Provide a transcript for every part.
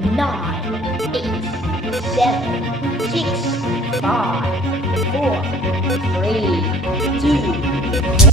9, 8, 7, 6, 5, 4, 3, 2,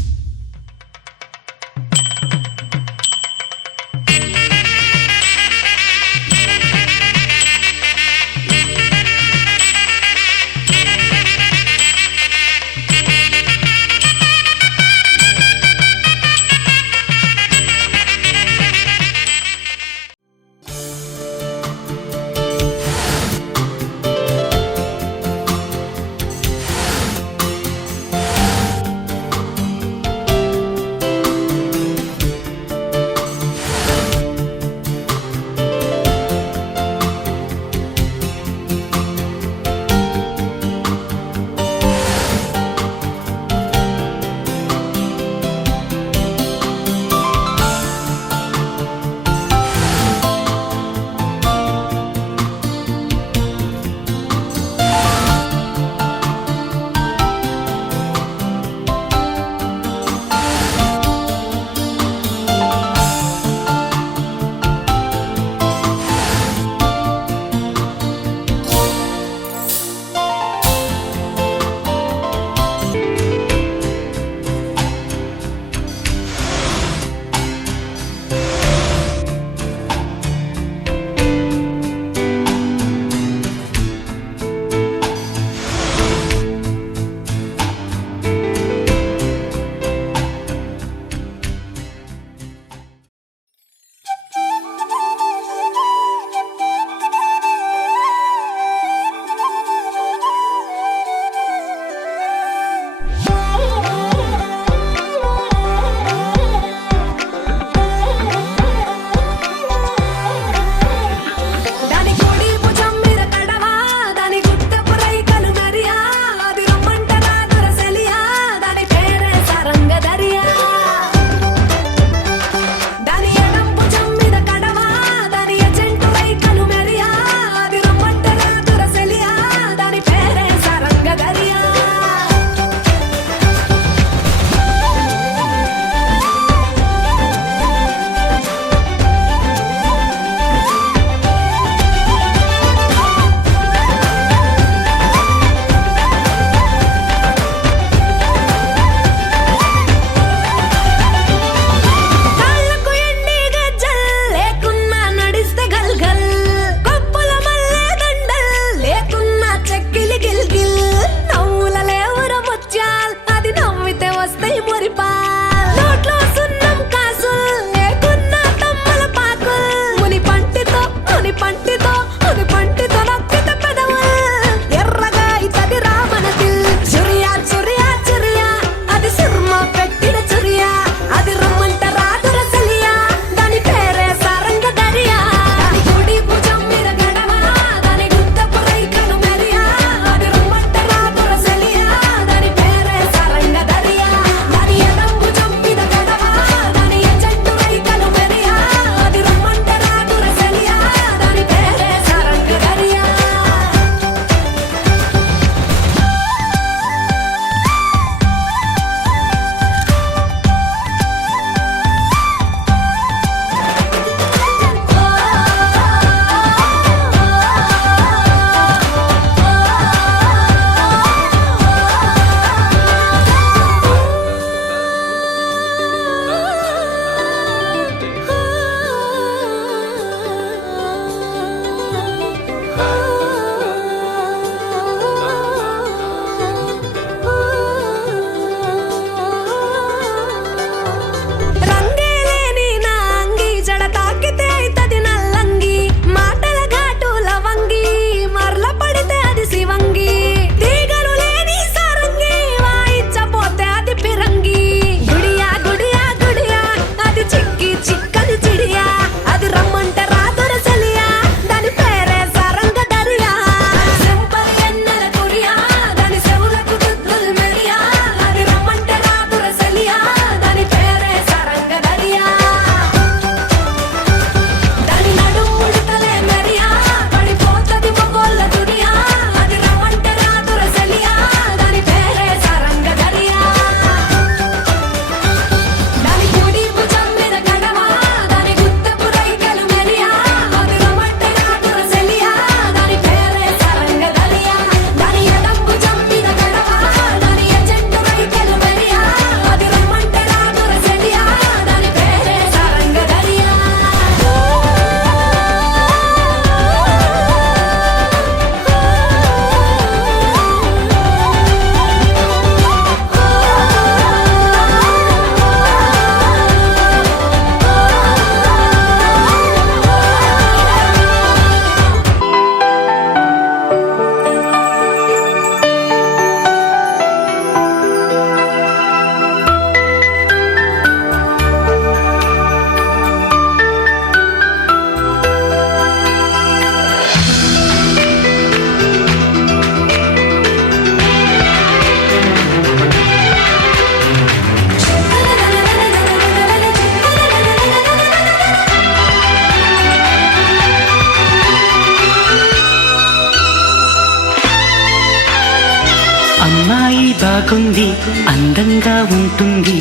బాగుంది అందంగా ఉంటుంది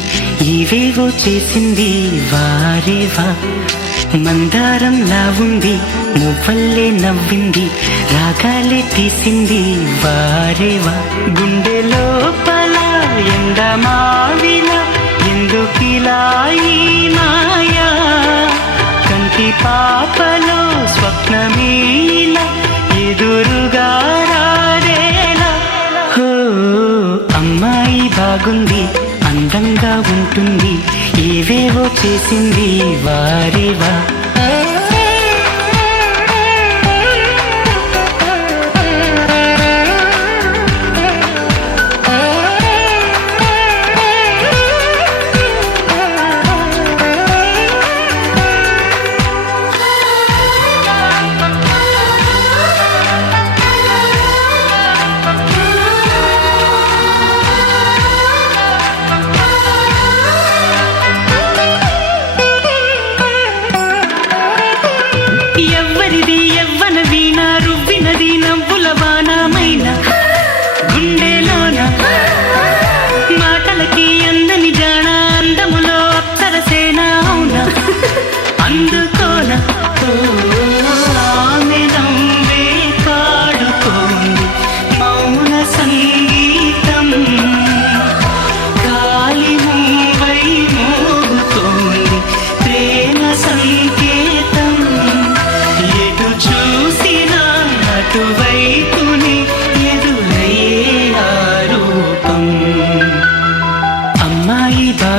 ఏవేవో చేసింది వారేవా మందారంలా ఉంది మువ్వల్లే నవ్వింది రాగాలే తీసింది వారేవా గుండె లోపల ఎండమావిలా ఎందుకిలా ఈ మాయా కంటి పాపలో స్వప్నమీలా ఎదురుగా రారేలా హో అమ్మాయి బాగుంది అందంగా ఉంటుంది ఏవేవో చేసింది వారేవా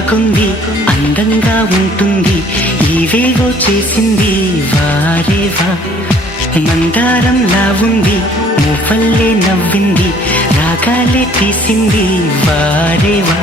బాగుంది అందంగా ఉంటుంది ఏవేవో చేసింది వారేవా మందారంలా ఉంది మువ్వల్లే నవ్వింది రాగాలే తీసింది వారేవా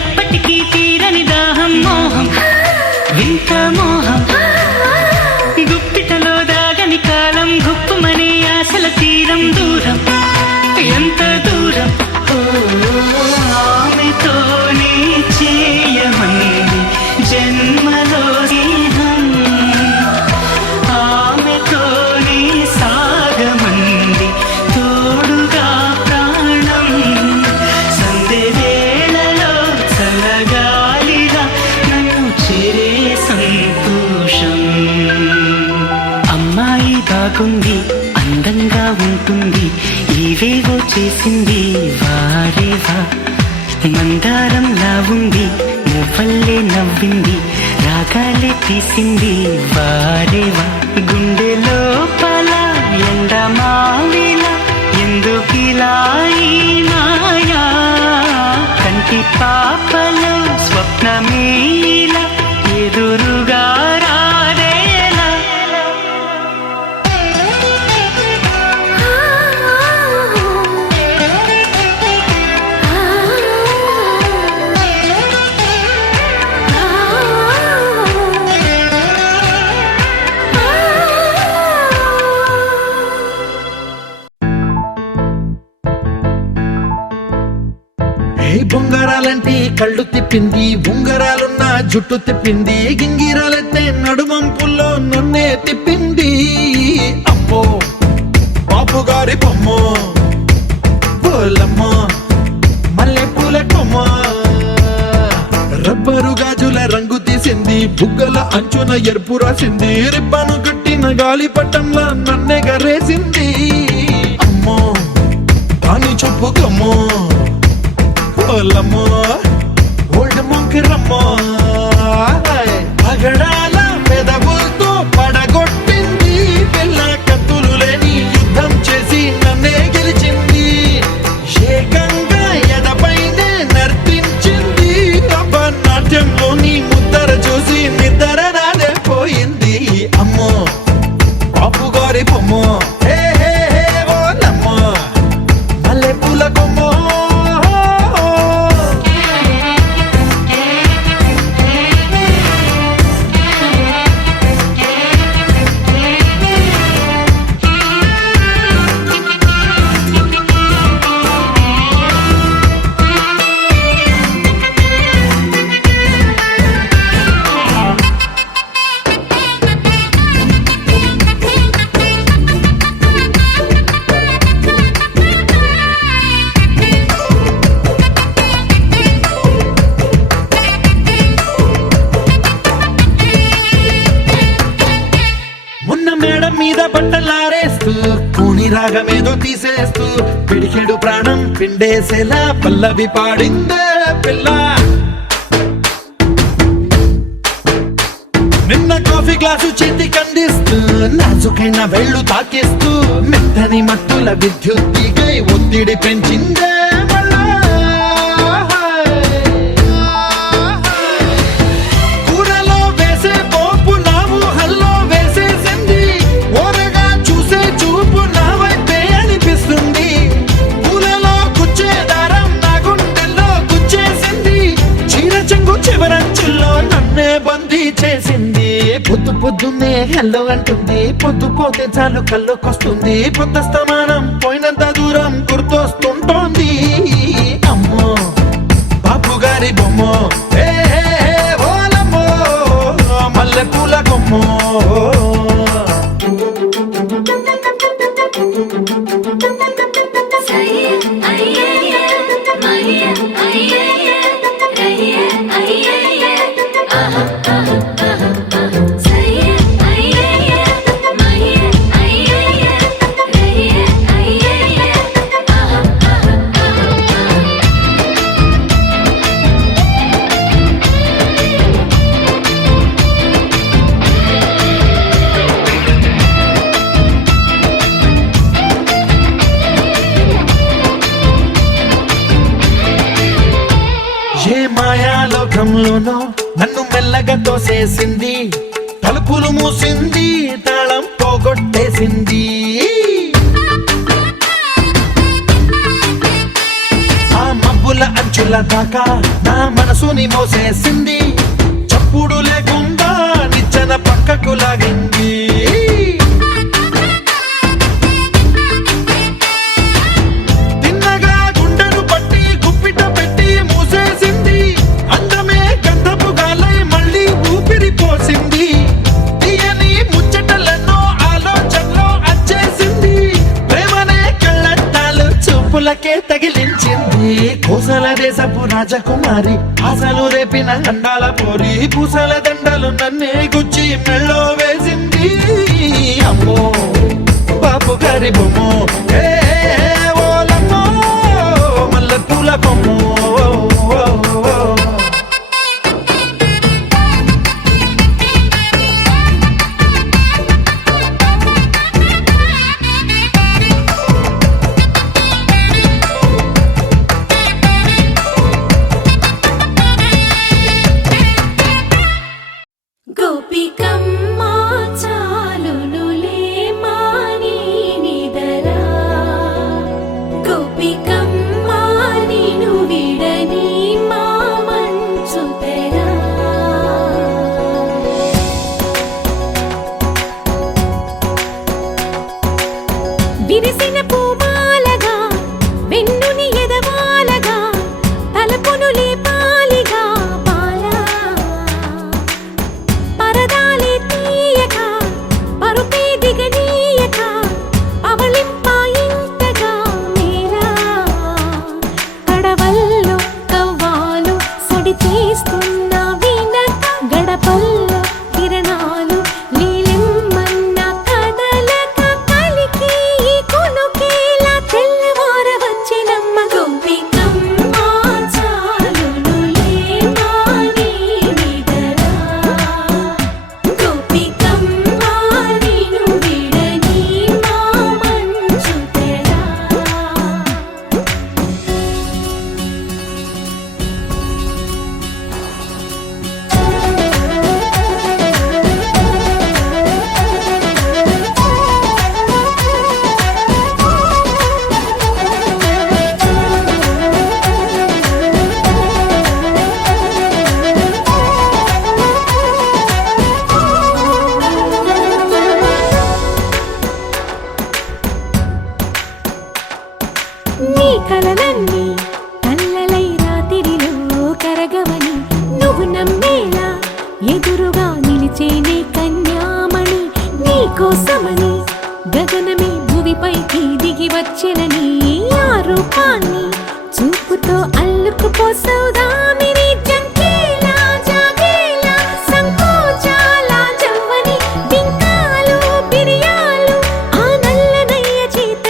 ఎప్పటికీ తీరని దాహం మోహం వింత మోహం గుప్పిటలో దాగని కాలం గుప్పుమనే ఆశల తీరం దూరం ఎంత దూరం ఆమెతోనే చేయమంది జన్మలో స్నేహం ఆమెతోనే సాగమంది తోడుగా ప్రాణం అమ్మాయి బాగుంది అందంగా ఉంటుంది ఏవేవో చేసింది వారేవా మందారంలా ఉంది మువ్వల్లే నవ్వింది రాగాలే తీసింది వారేవా గుండె లోపల ఎండమావిలా ఎందుకిలా ఈ మాయా కంటి పాపలో స్వప్నమేలా ఎదురుగా రారేలా బొంగరాలంటే కళ్ళు తిప్పింది ఉంగరాలున్న జుట్టు తిప్పింది గింగిరాలెత్తే నడుమంపుల్లో నన్నే తిప్పింది అమ్మో బాపు గారి బొమ్మ పోలమ్మ మల్లె పూల కొమ్మ రబ్బరు గాజుల రంగు తీసింది బుగ్గల అంచున ఎరుపు రాసింది రిబ్బను కట్టిన గాలి పట్టంలా నన్నే గరేసింది అమ్మో దాని చెప్పు కమ్మో పోలమ్మో ఓల్డ్ మొంకిరమ్మో పగడాల పెదవులతో పడగొట్టింది పిల్ల కత్తులు లేని యుద్ధం చేసి నన్నే గెలిచింది ఏకంగా ఎదపైనే నర్తించింది నాట్యంలోని ముద్దర చూసి నిద్ర నాదే పోయింది అమ్మో బాపు గారి బొమ్మో ఓలమ్మో మల్లె పూల కొమ్మో రాగమేదో తీసేస్తూ పిడికెడు ప్రాణం పిండేసేలా పల్లవి పాడిందే పిల్ల. నిన్న కాఫీ గ్లాసు చేతి కందిస్తూ నాజుకైన వెళ్ళు తాకిస్తూ మెత్తని మత్తుల విద్యుత్తికై ఒత్తిడి పెంచిందే మళ్ళా. కూరలో వేసే పోపు నా ఊహల్లో వేసేసింది, ఓరగా చూసే చూపు నా వైపే అనిపిస్తుంది. పూలలో గుచ్చే దారం నా గుండెల్లో గుచ్చేసింది, చీర చెంగు చివరంచుల్లో నన్నే బందీ చేసింది. పొద్దు పొద్దున్నే హెల్లో అంటుంది, పొద్దు పోతే చాలు కళ్ళొకొస్తుంది. పొద్దు స్తమానం పోయినంత దూరం గుర్తొస్తుంటోంది. అమ్మో బాపు గారి బొమ్మో, ఏ ఓలమ్మో మల్లె పూల కొమ్మో. ఏ మాయాలోకంలోనో నన్ను మెల్లగా తోసేసింది, తలుపులు మూసింది, తాళం పోగొట్టేసింది. ఆ మబ్బుల అంచుల దాకా నా మనసుని మోసేసింది, చప్పుడు లేకుండా నిచ్చెన పక్కకు లాగింది. పూలకే తగిలించింది, కోసల దేశపు రాజకుమారి ఆశలు రేపిన అండాల పోరి. పూసల దండలు నన్నే గుచ్చి మెళ్ళో వేసింది. అమ్మో బాపు గారి బొమ్మో, ఏ ఓలమ్మో మల్లె పూల కొమ్మో. గోపికమ్మా చాలునులే మాని నిదరా, గోపికమ్మా నిను విడని మా మంచు తెరా. విరిసిన పూమాలగా వెన్నుని ఎదవాలగా తలపును లేపాలిగా బాలా. పరదాలే తీయక పరుపే దిగనీయక అవలింపాయింతగా మేరా. కడవల్లో కవ్వాలు సడి చేస్తున్న వినక గడపల్లో కిరణాలు లీలెమ్మన్న కదలక కలికి ఈ కొనుకేలా తెల్లవార వచ్చినమ్మ. గోపికమ్మా చాలునులే మాని నిదరా, గోపికమ్మా నిను విడని మా మంచు తెరా. నీ కలలన్నీ కల్లలై రాత్రిలో కరగవని నువ్వు నమ్మేలా ఎదురుగా నిలిచేనే కన్యామణి. నీ కోసమని గగనమే భువిపైకి దిగి వచ్చెనని ఆ రూపాన్ని చూపుతో అల్లుకుపోసౌదామిని. జంకేలా జాగేలా సంకోచాల జవ్వని బింకాలు బిరియాలు ఆ నల్లనయ్య చేత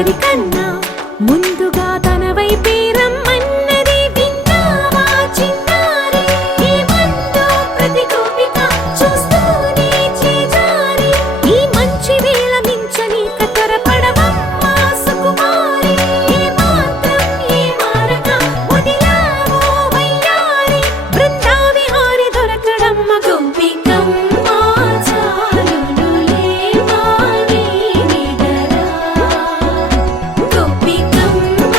అందరికన్నా ముందుగా తన వైపే రమ్మన్నది విన్నావా చిన్నారి ఈ మందో ప్రతి గోపిక చూస్తూనే చేజారి ఈ మంచి వేళ మించని కతరపడవమ్మా సుకుమారి ఏ మాత్రం ఏ మారక వదిలావో వయ్యారి బృందావిహారి దొరకడమ్మ గోపికమ్మ చాలునులే మాని నిడరా గోపికమ్మ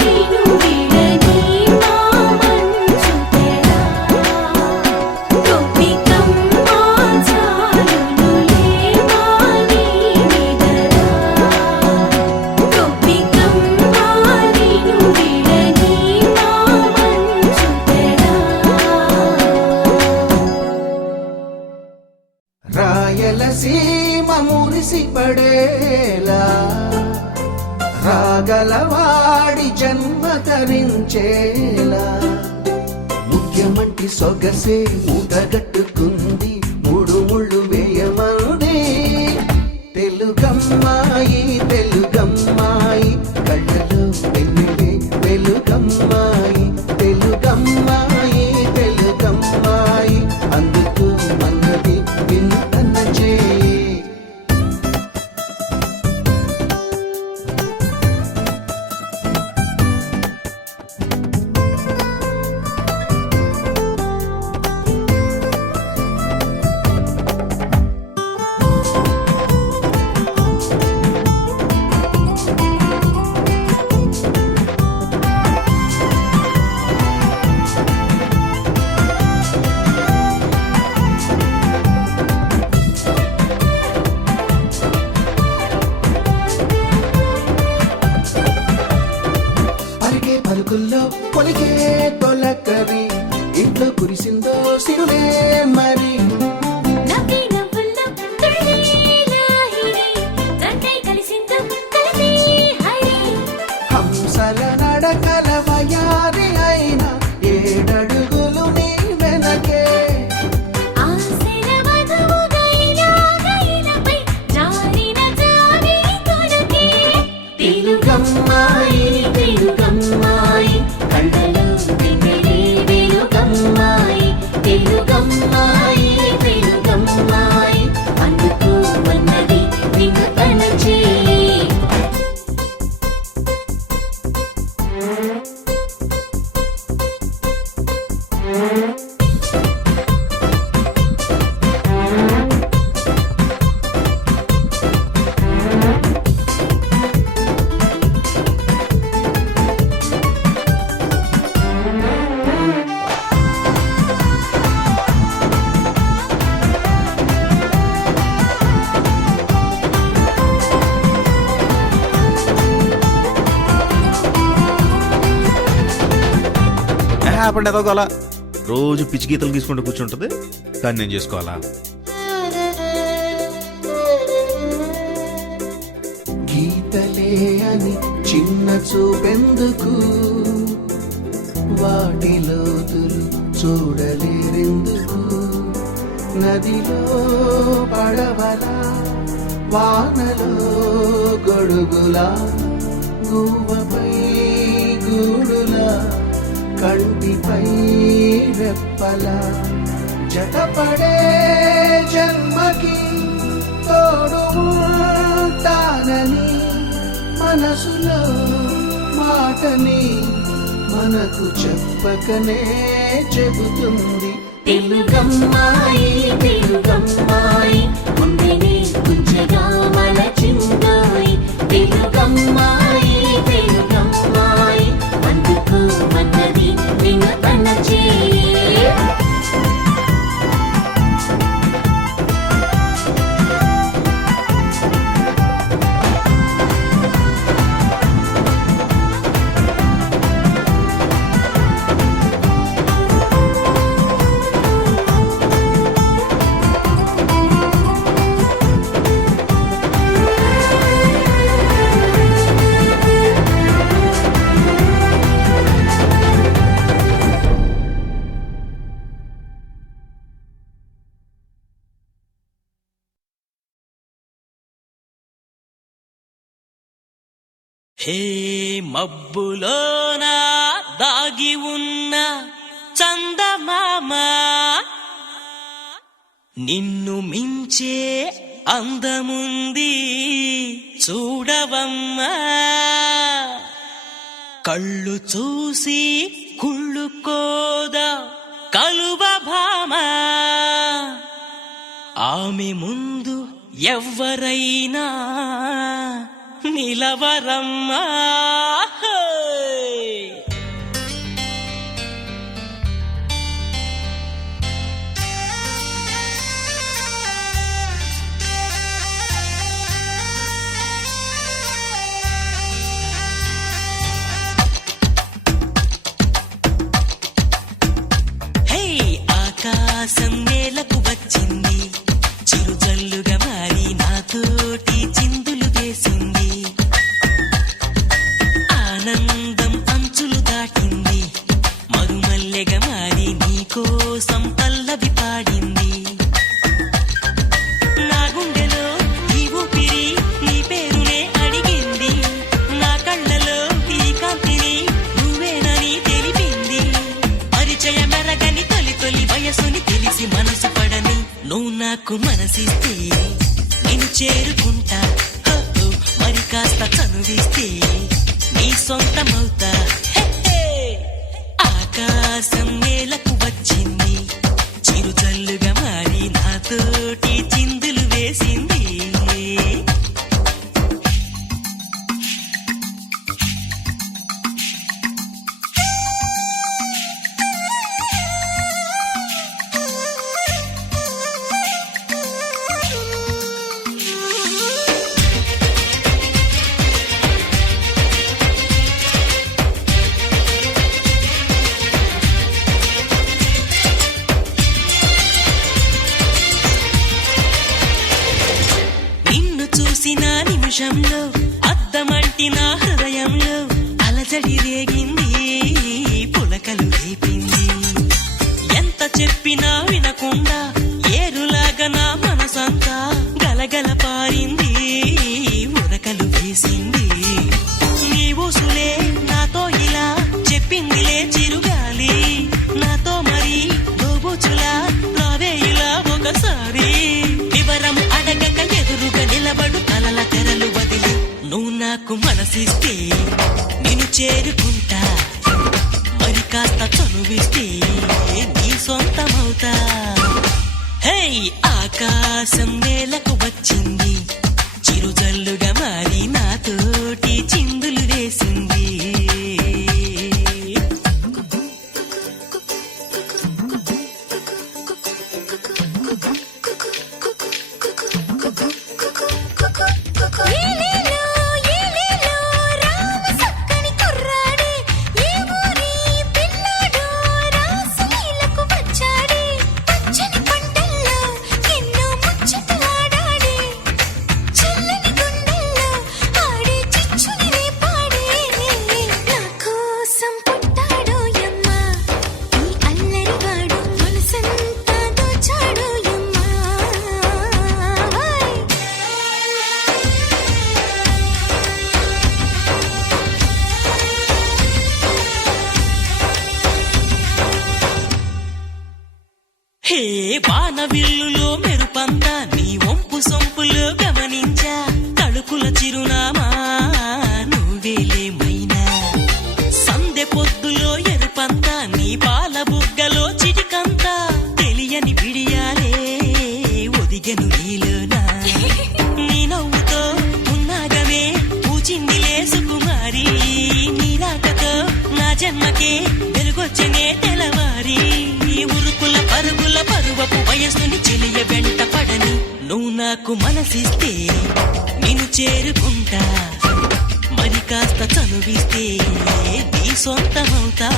నిను విడని మా మంచు తెరా గోపికమ్మ చాలునులే మాని నిడరా గోపికమ్మ నిను విడని మా మంచు తెరా రాయలసీమ మురిసి పడేలా రాగలవాడి జన్మ తరించేలా ముఖ్యమంటి సొగసే మూటగట్టుకుంది మూడు ముళ్ళు వేయమంది తెలుగమ్మాయి తెలుగమ్మాయి కళ్ళలో వెన్నెలే వెలుగమ్మాయి తెలుగమ్మాయి తెలుగమ్మాయి అందుకు మన్నది వింతన చేయి పలికే పలుకుల్లో పొలికే తొలకరి ఇంట్లో కురిసిందో సిరులే మరి నవ్వి నవ్వుల్లో తుళ్ళి లాహిరి జంటై కలిసిందో కలిసి హరి హంసల నడకల వయారి అయిన ఏడడుగులు నీ వెనకే ఆశల వధువుగైనా గైనపై జారిన జారి కొనకే తెలుగమ్మాయి తెలుగమ్మాయి కళ్ళలో వెన్నెలే వెలుగమ్మాయి తెలుగమ్మాయి తెలుగమ్మాయి అందుకు మన్నది నిన్ను తన చేయి హ్యాపండి ఏదో అలా రోజు పిచ్చి గీతలు తీసుకుంటూ కూర్చుంటుంది కానీ నేను చేసుకోవాలా గీతలే అని చిన్న చూపెందుకు వాటిలోతులు చూడలేరెందుకు నదిలో పడవలా వానలో గొడుగులా గువ్వపై గూడులా కంటిపై రెప్పలా జతపడే జన్మకి తోడు ఉంటానని మనసులో మాటని మనకు చెప్పకనే చెబుతుంది తెలుగమ్మాయి తెలుగమ్మాయి గుండెని గుంజగా మలచిందోయ్ తెలుగమ్మాయి తెలుగమ్మాయి అందుకు మన్నది నిన్ను తన చేయి హే మబ్బులోన దాగి ఉన్న చందమామ, నిన్ను మించే అందముంది చూడవమ్మా. కళ్ళు చూసి కుళ్ళుకోదా కలువ భామ, ఆమె ముందు ఎవ్వరైనా నిలవరమ్మా. ఆకాశం నేలకు వచ్చింది, చిరుజల్లుగా మారి నాతోటి చిందులు వేసింది. ఆనందం అంచులు దాటింది, మరుమల్లెగా మారి నీకోసం పల్లవి పాడింది. నా గుండెలో ఈ ఊపిరి నీ పేరునే అడిగింది, నా కళ్ళలో ఈ కాంతిని నువ్వేనని తెలిపింది. పరిచయమెరగని తొలి తొలి వయసుని తెలిసి మనసు పడని నువ్వు నాకు మనసిస్తే నేను చేరుకుంటా. హో, హో, మరి కాస్త చనువిస్తే నీ సొంతమవుతా. హే, హే. ఆకాశం నేలకు వచ్చింది, చిరుజల్లుగా మారి నాతోటి చిందులు వేసింది. నిన్ను చూసిన నిమిషంలో అద్దమంటి నా హృదయంలో అలజడి రేగింది, పులకలు రేపింది. ఎంత చెప్పినా వినకుండా ఏరులాగా నా మనసంతా గలగల పారింది, ఉరకలు వేసింది. నీ ఊసులే నాతో ఇలా చెప్పిందిలే చిరుగాలి, నాతో మరి దోబూచులా రావే ఇలా ఒకసారి. వివరం అడగక ఎదురుగా నిలబడు కలల తెరలు వదిలి నువ్వు నాకు మనసిస్తే నేను చేరుకుంటా. మరి కాస్త చనువిస్తే నీ సొంతమవుతా. హే, ఆకాశం నేలకు వచ్చింది, చిరుజల్లుగా మారి నాతోటి చిందులు వేసింది. ఏలేలో ఏలేలో రామ సక్కని కుర్రాడే, ఏ ఊరి పిల్లాడో రాసలీలకు వచ్చాడే. పచ్చని పంటల్లో ఎన్నో ముచ్చటలాడాడే, చల్లని గుండెల్లో ఆడే చిచ్చుని రేపాడే. నా కోసం పుట్టాడో యమ్మ ఈ అల్లరివాడు, మనసంతా దోచాడో యమ్మ. హే వానవిల్లులో మెరుపంతా నీ వంపు సొంపులో గమనించా. తడుకుల చిరునామా నువ్వేలే మైనా, సందె పొద్దులో ఎరుపంతా నీ పాల బుగ్గలో చిటికంతా. తెలియని బిడియాలే ఒదిగెను నీలోనా, నీ నవ్వుతో ఉన్నాగమే పూచిందిలే సుకుమారి. నీ రాకతో నా జన్మకే వెలుగొచ్చనే తెలవారి. ఉరుకుల పరుగుల పరువపు వయసుని చెలియ వెంట పడని నువ్వు నాకు మనసిస్తే నేను చేరుకుంటా. మరి కాస్త చనువిస్తే నీ సొంతమవుతా.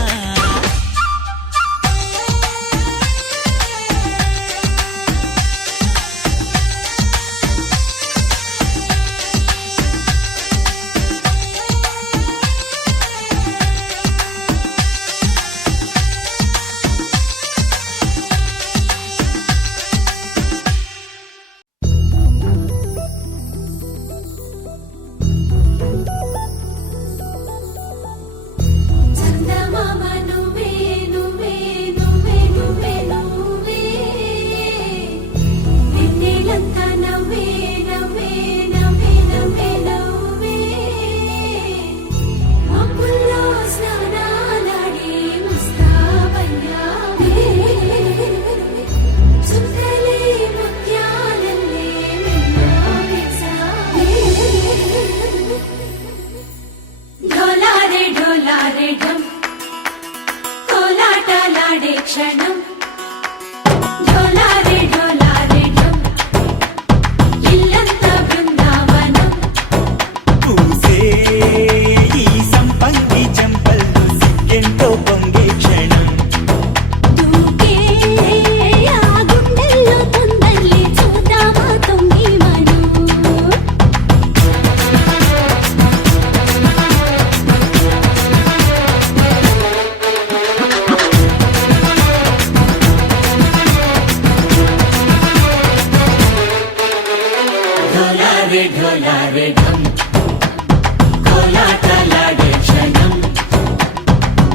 కోలాటలాడే క్షణం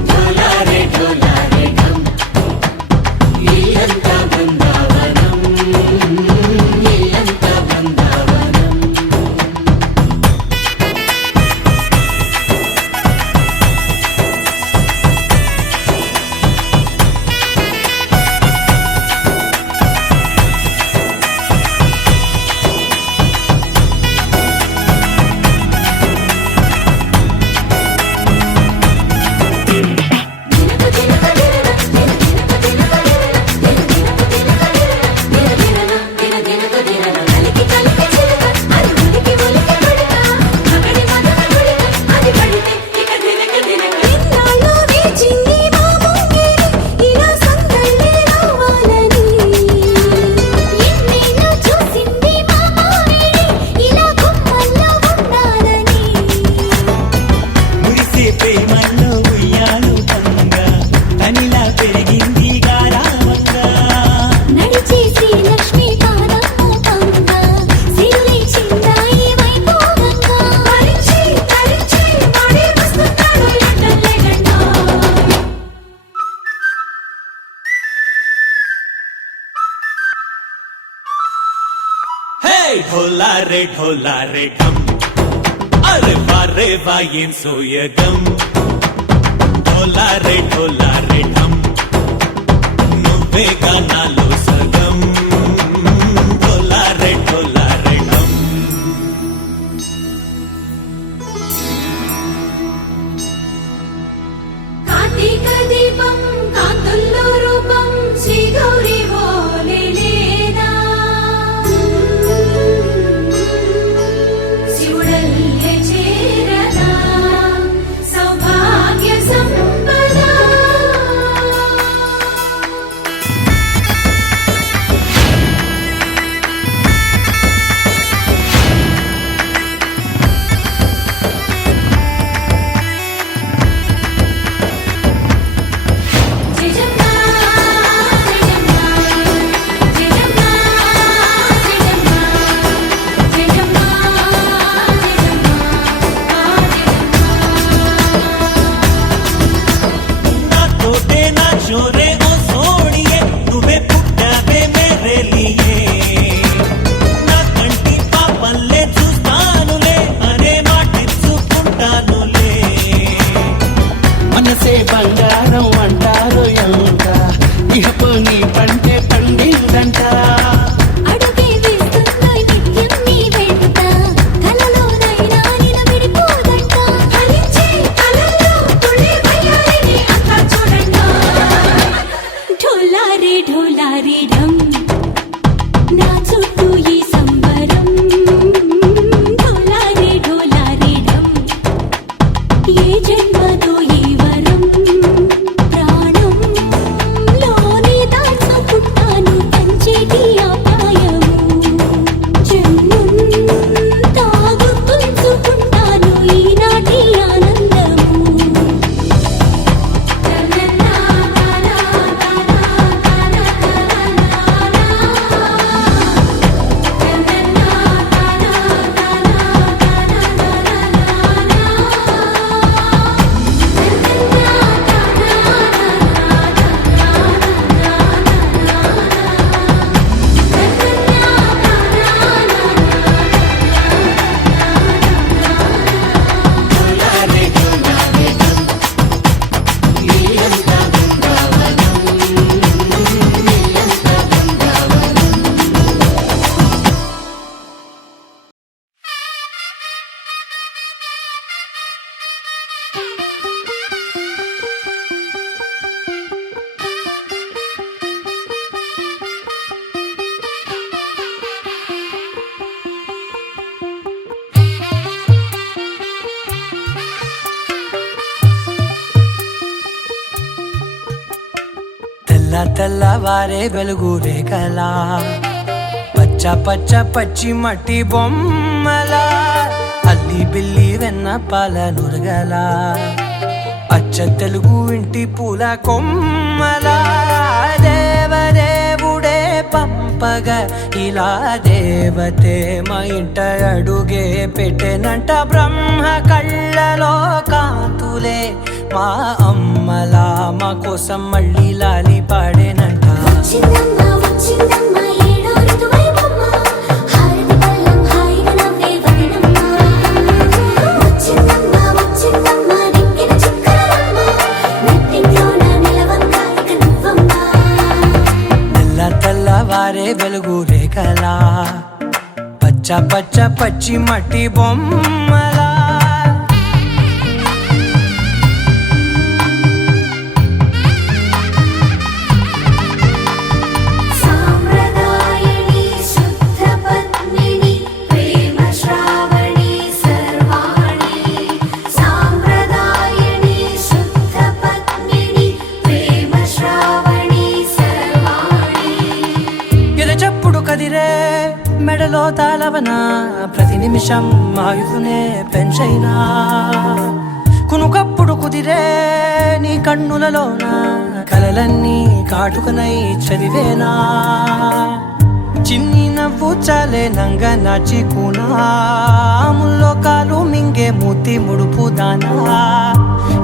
డోలారే డోలారే ఢమ్ ఇల్లంతా బృందావనం ఇల్లంతా బృందావనం ఇన్నాళ్ళు వేచింది మా ముంగిరి ఇలా సందళ్ళే రావాలని ఎన్నేళ్ళు చూసింది మా మావిడి ఇలా గుమ్మల్లో ఉండాలని మురిసే ప్రేమల్లో ఉయ్యాలు పంగా తనిలా పెరిగింది గారావంగా నడిచే శ్రీలక్ష్మి పాదమ్మ పంగా సిరులే చిందాయి వైభోగంగా తరించి వాడే వస్తున్నాడు ఎండలే గంట హే ఢోలా రే ఢమ్ అరే వారే వాయేం సోయగం ఢోలా రే ఢమ్ నువ్వే గానాలో సగం ఢోలా రే ఢమ్ కార్తీక దీపం కాంతుల్లో రూపం శ్రీ గౌరీ ఓలేనా శివుడల్లే చేరదా సౌభాగ్య సంపద జయజమ్మా జయజమ్మా జయజమ్మా జయజమ్మా జయజమ్మా నా తోటే నా చోరే ఓ సోడియే నువ్వే పుట్టావే మేరే లియే నా కంటి పాపల్లే చూస్తానులే అనే మాటిచ్చుకుంటానులే మనసే బంగారం అంటారు ఎంత ఇహపు నీ పంటే పండిందంట అడుగే వేస్తున్నాయి నిత్యం నీ వెంట కలలోనైనా నిన్ను విడిపోదంట ఫలించే కలల్లో తుళ్ళే వయ్యారిని అంతా చూడంట ఢోలారే ఢమ్ నా చుట్టూ ఈ సంబరం ఢోలారే ఢమ్ ఏ జన్మదో ఈ వరం ప్రాణం లోనే దాచుకుంటాను పంచేటి అపాయము జన్మం తాగుతుంచుకుంటాను ఈనాటి ఆనందము తెల్లవారే వెలుగు రేఖలా పచ్చ పచ్చ పచ్చి మట్టి బొమ్మలా అల్లి బిల్లి వెన్న పాల నురగలా అచ్చ తెలుగు ఇంటి పూల కొమ్మలా దేవదేవుడే పంపగా ఇలా దేవతే మా ఇంట అడుగే పెట్టెనంట బ్రహ్మ కళ్ళ అమ్మలా మా కోసం మళ్ళీ లాలి పాడేనంట. వచ్చిందమ్మ వచ్చిందమ్మ ఏడో ఋతువైవమ్మ హారతి పళ్ళం హాయిగా నవ్వే వదినమ్మ. వచ్చిందమ్మ వచ్చిందమ్మ నెక్కిన చుక్కలమ్మ నెట్టింట్లోన నిలవంగ ఇక నువ్వమ్మ. తెల్ల తెల్లవారే వెలుగు రేఖలా పచ్చ పచ్చ పచ్చి మట్టి బొమ్మలా. సాంప్రదాయని శుద్ధ పద్మిని ప్రేమ శ్రావణి సర్వాణి. సాంప్రదాయని శుద్ధ పద్మిని ప్రేమ శ్రావణి సర్వాణి. ఎరచప్పుడు కదిరే మెడలో తాళవన ప్రతి నిమిషం ఆయుధునే పెంచైనా. కునుకప్పుడు కుదిరే నీ కన్నులలోన కలలన్నీ కాటుకనై చదివేనా. చిన్ని నవ్వు చాలే నంగ నాచి కూనాముల్లో కాలు మింగే మూతి ముడుపు దానా.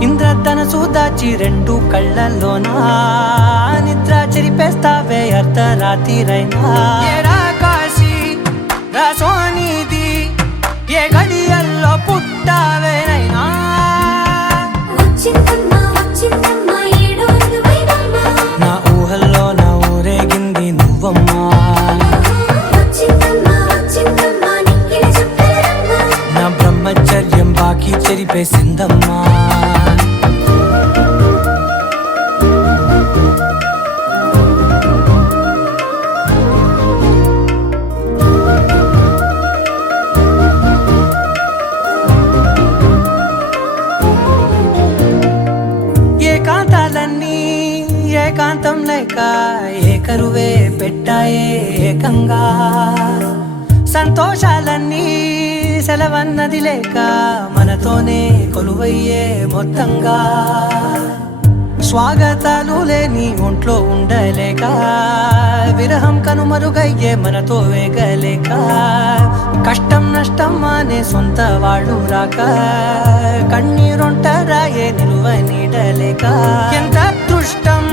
ఇంద్రధనసు దాచి రెండు కళ్ళల్లోనా నిద్ర చెరిపేస్తావే అర్ధరాత్రిరైనా. ఏరా కాశీ రా సోనిది ఏ గడియల్లో పుట్టావేనైనా. వచ్చిందమ్మ వచ్చిందమ్మ ఏడో ఋతువైవమ్మ నా ఊహల్లో నా ఊరేగింది నువ్వమ్మా. వచ్చిందమ్మ వచ్చిందమ్మ నెక్కిన చుక్కలమ్మ. నా బ్రహ్మచర్యం బాకీ చెరిపేసిందమ్మా. ఏకాంతాలన్నీ ఏకాంతం లేక ఏకరువే పెట్టాయే ఏకంగా. సంతోషాలన్నీ సెలవన్నది లేక మనతోనే కొలువయ్యే మొత్తంగా. స్వాగతాలు లేని ఒంట్లో ఉండలేక విరహం కనుమరుగయ్యే మనతో వేగలేక. కష్టం నష్టం అనే సొంత వాళ్ళు రాక కన్నీరొంటరాయే నిలువ నీడలేక. ఎంత దృష్టం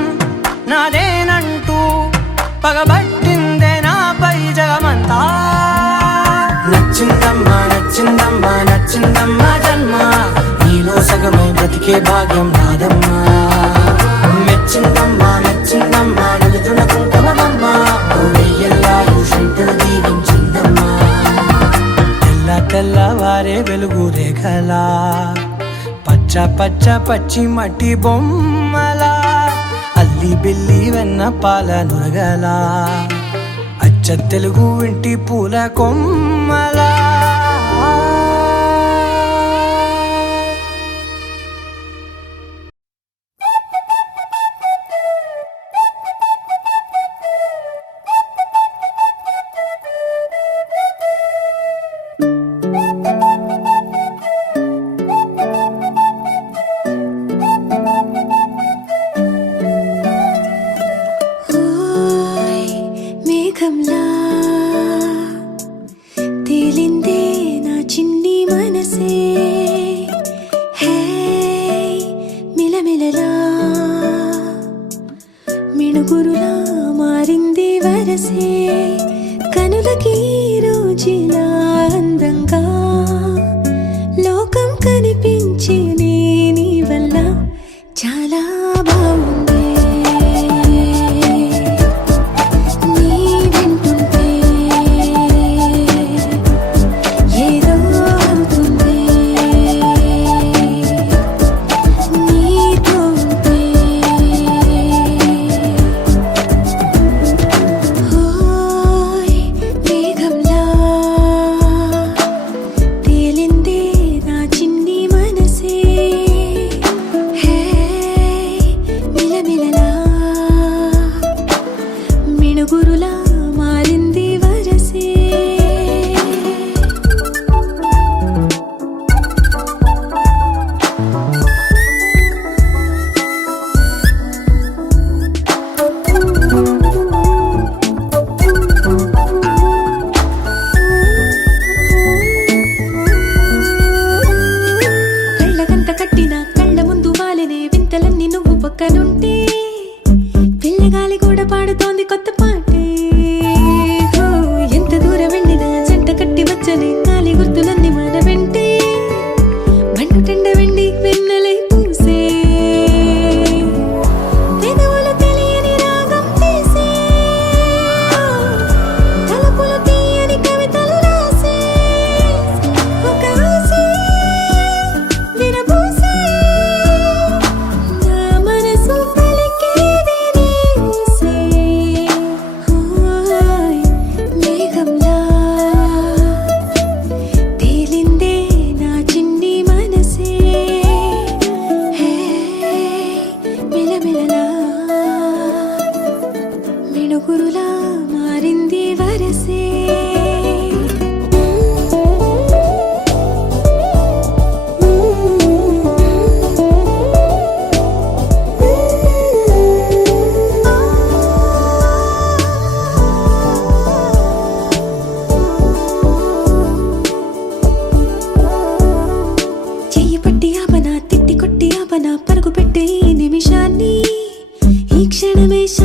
నాదేనంటూ పగబట్టిందే నాపై జగమంతా. నచ్చిందమ్మా నచ్చిందమ్మా నచ్చిందమ్మా జన్మ నీలో సగమై బ్రతికే భాగ్యం నాదమ్మా. మెచ్చిందమ్మా మెచ్చిందమ్మా నిలుతున్న కుంకుమమ్మా వెయ్యల్లాలు శంకరు దీవించిందమ్మా. తెల్ల తెల్లవారే వెలుగు రేఖలా పచ్చ పచ్చ పచ్చి మట్టి బొమ్మలా. అల్లి బిల్లి వెన్న పాల నురగలా అచ్చ తెలుగు ఇంటి పూల కొమ్మలా. ఓయ్ మేఘంలా తీర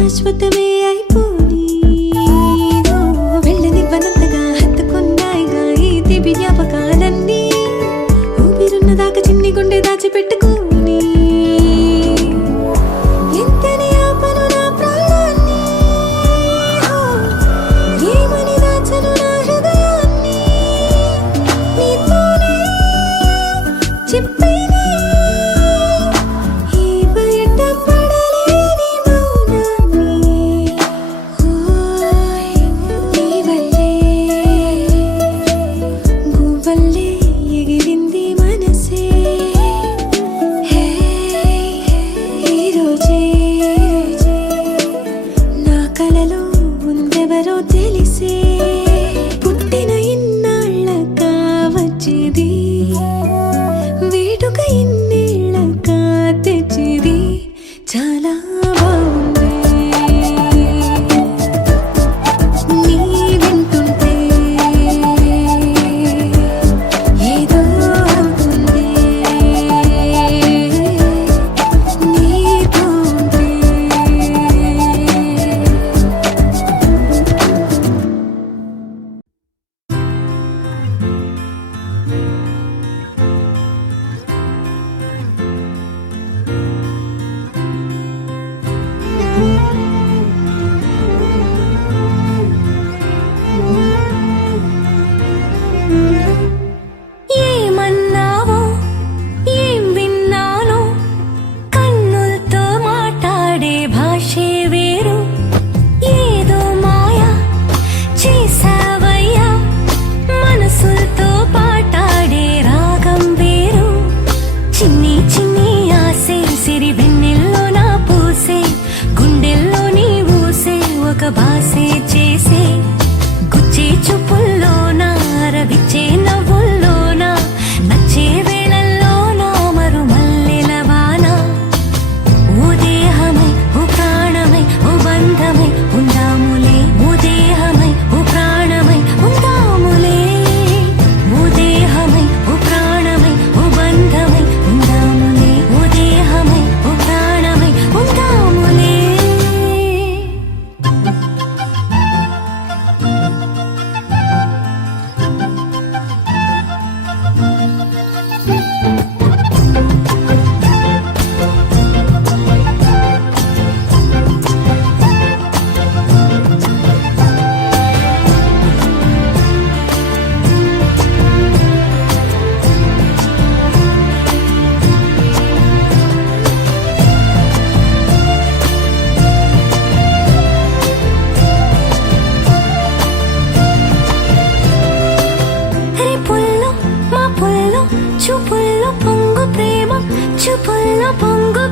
శాశ్వతమే అయిపోని వెళ్ళనివ్వనంతగా హత్తుకున్నాయిగా ఈ దివి జ్ఞాపకాలన్నీ ఊపిరున్నదాకా చిన్ని గుండె దాచిపెట్టుకోని ఎంతని ఆపను నా ప్రాణాన్ని ఏమని దాచను నా హృదయాన్ని నీతోనే చెప్పేనే ఈ బయట పడలేని మౌనాన్ని ఓయ్ నీ వల్లే గువ్వల్లే ఎగిరింది మనసే హే ఈ రోజే నా కలలో ఉందెవరో తెలిసే పుట్టిన ఇన్నాళ్ళకా వచ్చేది వేడుక ఇన్నేళ్ళకా తెచ్చేది చాలా బాగుంది నీ వింటుంటే ఏదో అవుతుంది నీతో ఉంటే ఏమన్నావో ఏం విన్నానో కన్నులతో మాట్లాడే భాషే వేరు ఏదో మాయా చేసావయ్యా మనసులతో పాటాడే రాగం వేరు చిన్ని చిన్ని ఆసే సిరి వెన్నెల్లో నా పూసే గుండెల్లో నీ ఊసే ఒక బాసే చేసే గుచ్చే చూపుల్లోన రవిచ్చే నవ్వుల్లోన నచ్చే వేళల్లోన మరు మల్లెల వాన ఓ దేహమై ఓ ప్రాణమై ఓ బంధమై ఉందాములే ఓ దేహమై ఓ ప్రాణమై ఉందాములే ఓ దేహమై ఓ ప్రాణమై ఓ బంధమై ఉందాములే ఓ దేహమై ఓ ప్రాణమై ఉందాములే రేపుల్లో మా పుల్లో చూపుల్లో పొంగు ప్రేమ చూపుల్లో పొంగు